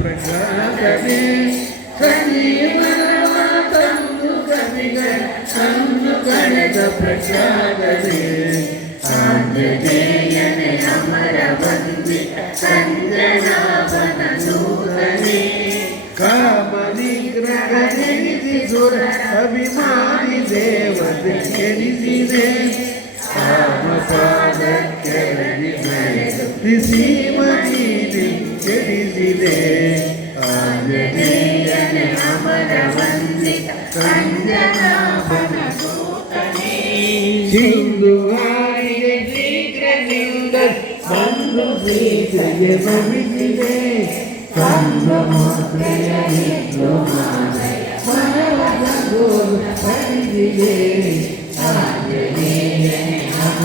ಪ್ರಕಾರವೇ ಸಂಜೀವನವ ತಂದು ಕವಿಗಳು ಕಳೆದ ಪ್ರಸಾದವೇ ಆಂಜನೇಯನೇ ಅಮರ ವಂದಿತ ಚಂದ್ರನಾಭನ ನೂತನೇ ಕಾಮ ನಿಗ್ರಹ ನೆನೆಸಿ ಸುರ ಅಭಿಮಾನಿ ದೇವತೆ ಎನಿಸಿದೆ ಕಾಮಪಾದ ಕೆಳಗೆ ಸೀಮನೀನಿ ಕೆಡಿಸಿದೆ ಆಂಜನೇಯನ ಅಮರ ವಂದಿತ ಕಂಜನಾಭನ ಸೂತನೇ ಸಿಂಧುವಾರಿಗೆ ಶೀಘ್ರದಿಂದ ಬಂದು ಸೀತೆಗೆ ಭವಿಸಿದೆ ಕಂದಮೂತ್ರೆಯ ಹಿಗ್ಲೋಮಾಲಯ ಮನವ ಸಂಗೋಲ ಪರಿದಿದೆ ಆಂಜನೇಯನ